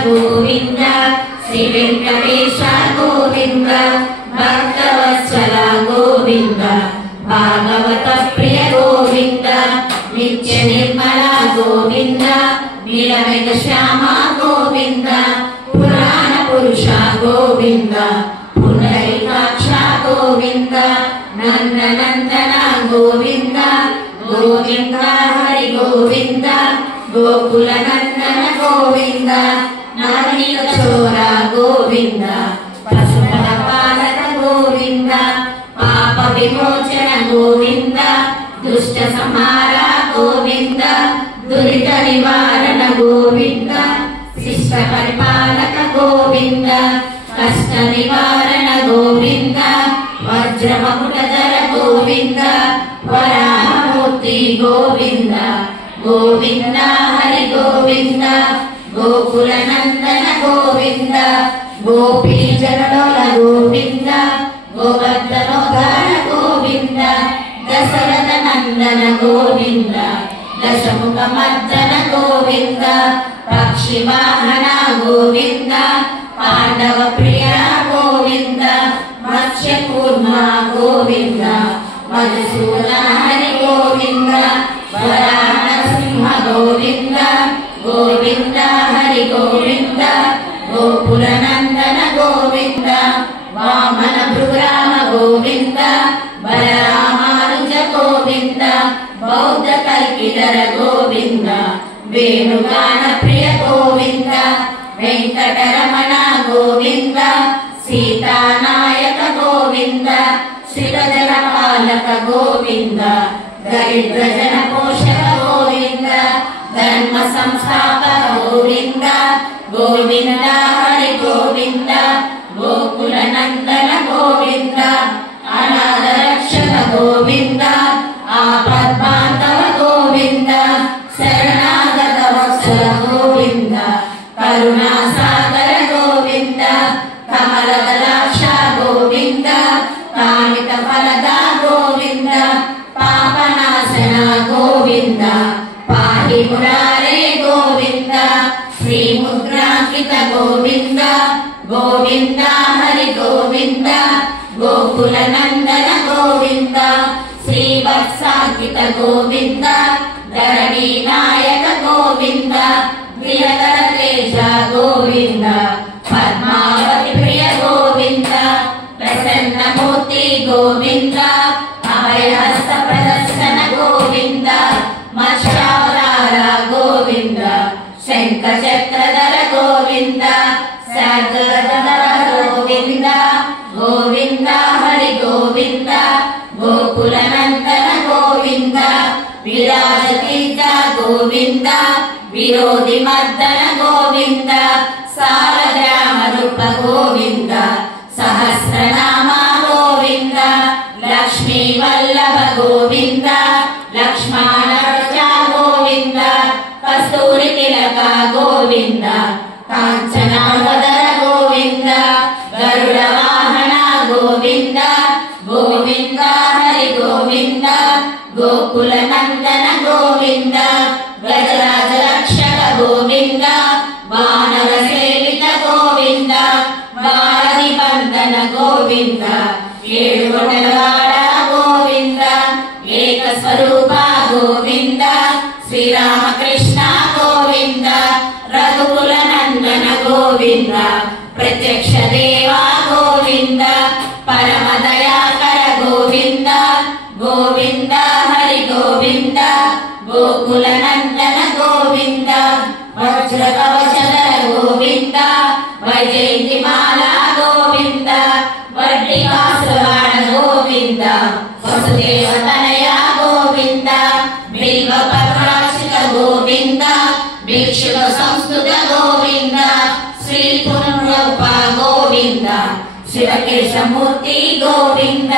గోవింద శ్రీ వెంకటేశ గోవింద భక్తవత్సల గోవింద భాగవత ప్రియ గోవింద నిత్య నిర్మల గోవింద నీలమేఘ శ్యామ గోవింద పురాణ పురుష గోవింద పుండరీకాక్ష గోవింద నందనందన గోవింద గోవింద హరి గోవింద గోకుల నందన గోవింద నానిక చోర గోవింద పశుపద పాలక గోవింద పాప విమోచన గోవింద దుష్ట సంహార గోవింద దురిత నివారణ గోవింద శిష్ట పరిపాలక గోవింద కష్ట నివారణ గోవింద వజ్రమకుటధర గోవింద వరాహమూర్తి గోవింద గోవింద హరి గోవింద గోకుల నందన గోవింద గోపీజనలోల గోవింద గోవర్ధనోద్ధార గోవింద దశరథ నందన గోవింద దశముఖ మర్దన గోవింద పక్షి వాహన గోవింద పాండవ ప్రియ గోవింద మత్స్య కూర్మ గోవింద మధుసూదన హరి గోవింద వరాహ సింహ గోవింద గోవింద హరి గోవింద గోకుల నందన గోవింద వామన భృగురామ గోవింద బలరామానుజ గోవింద బౌద్ధ కల్కిధర గోవింద వేణుగాన ప్రియ గోవింద వెంకటరమణ గోవింద సీతానాయక గోవింద శ్రీగజన పాలక గోవింద దరిద్ర జన పోషక గోవింద ధర్మ సంస్థాపక గోవింద గోవింద హరి గోవింద గోకుల నందన గోవింద అనాథ రక్షక గోవింద ఆపద్బాంధవ గోవింద శరణాగత వత్సల గోవింద కరుణా సాగర గోవింద కమలదలాక్ష గోవింద కామిత ఫలద గోవింద పాపనాశన గోవింద పాహి మురారే గోవింద శ్రీ ముద్రాంకిత గోవింద గోవింద హరి గోవింద గోకుల నందన గోవింద శ్రీ వత్సాంకిత గోవింద ధరణీ నాయక గోవింద ప్రియకర తేజ గోవింద పద్మావతి ప్రియ గోవింద ప్రసన్నమూర్తి గోవింద అభయహస్త ప్రదర్శన గోవింద మత్స్యావతార గోవింద శంఖ చక్రధర గోవింద శార్దూలధర గోవింద గోవింద హరి గోవింద గోకుల నందన గోవింద విరాజతీర్థ గోవింద విరోధి మర్దన గోవింద సాలగ్రామ రూప గోవింద సహస్రనామ గోవింద లక్ష్మీ వల్లభ గోవింద లక్ష్మణ గోవింద కస్తూరి తిలక గోవింద కాంచనావదర గోవింద గరుడ వాహన గోవింద గోవింద హరి గోవింద గోకుల నందన గోవింద గజరాజ రక్షక గోవింద వానర సేవిత గోవింద వారధి బంధన గోవింద ఏడుగొండలవాడ గోవింద ఏక స్వరూప గోవింద శ్రీరామకృష్ణ గోవింద రఘుకుల నందన గోవింద ప్రత్యక్ష దేవ గోవింద పరమ దయాకర గోవింద గోవింద హరి గోవింద గోకుల నందన గోవింద వజ్ర కవచధర గోవింద వైజయంతిమాల గోవింద వడ్డికాసురవాడ గోవింద వసుదేవ తనయ గోవింద బిల్వ పత్రాక్షిత గోవింద భిక్షుక సంస్కృత గోవింద శ్రీ పునరూప గోవింద శివకేశమూర్తి గోవింద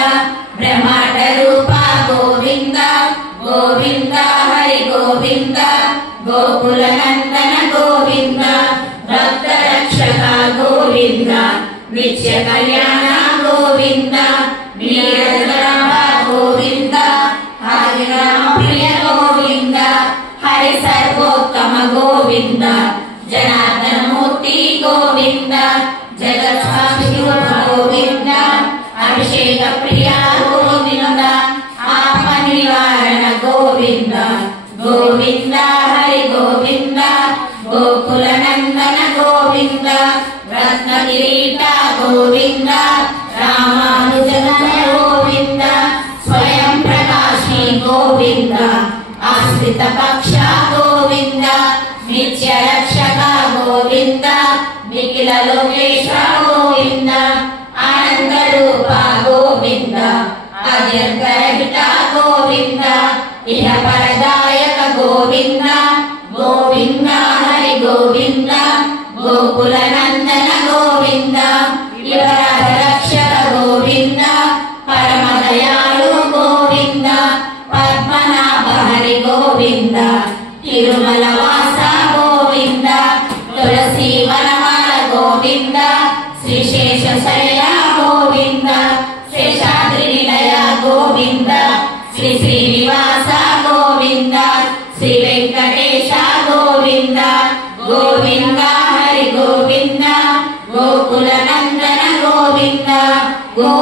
బ్రహ్మాండ రూప గోవింద గోవింద హరి గోవింద గోకుల నందన గోవింద భక్త రక్షక గోవింద నిత్య కళ్యాణ గోవింద నీరజరామ గోవింద హరిరామ ప్రియ గోవింద హరి సర్వోత్తమ గోవింద జనార్దన మూర్తి మూర్తి గోవింద జగత్స్వామి గోవింద అభిషేక ప్రియ గోవింద ఆప నివారణ గోవింద గోవింద హరి గోవింద గోకుల నందన గోవింద రత్న కిరీట గోవింద రామానుజన గోవింద స్వయం ప్రకాశి గోవింద ఆశ్రిత పక్ష గోవింద నిత్య రక్షక గోవింద నిఖిల లోకేశ గోవింద ఆనంద రూప గోవింద అద్యంతరహిత గోవింద ఇహ పరదాయక గోవింద గోవింద హరి గోవింద గోకుల నందన గోవింద యువరాజ రక్షక గోవింద పరమ దయాళు గోవింద పద్మనాభ హరి గోవింద తిరుమల వాస గోవింద తులసి వనమాల గోవింద శ్రీశేష శైల గోవింద శేషాద్రి నిలయ గోవింద శ్రీ శ్రీనివాస గోవింద శ్రీ వెంకటేశ గోవింద గోవింద హరి గోవింద గోకుల నందన గోవింద గో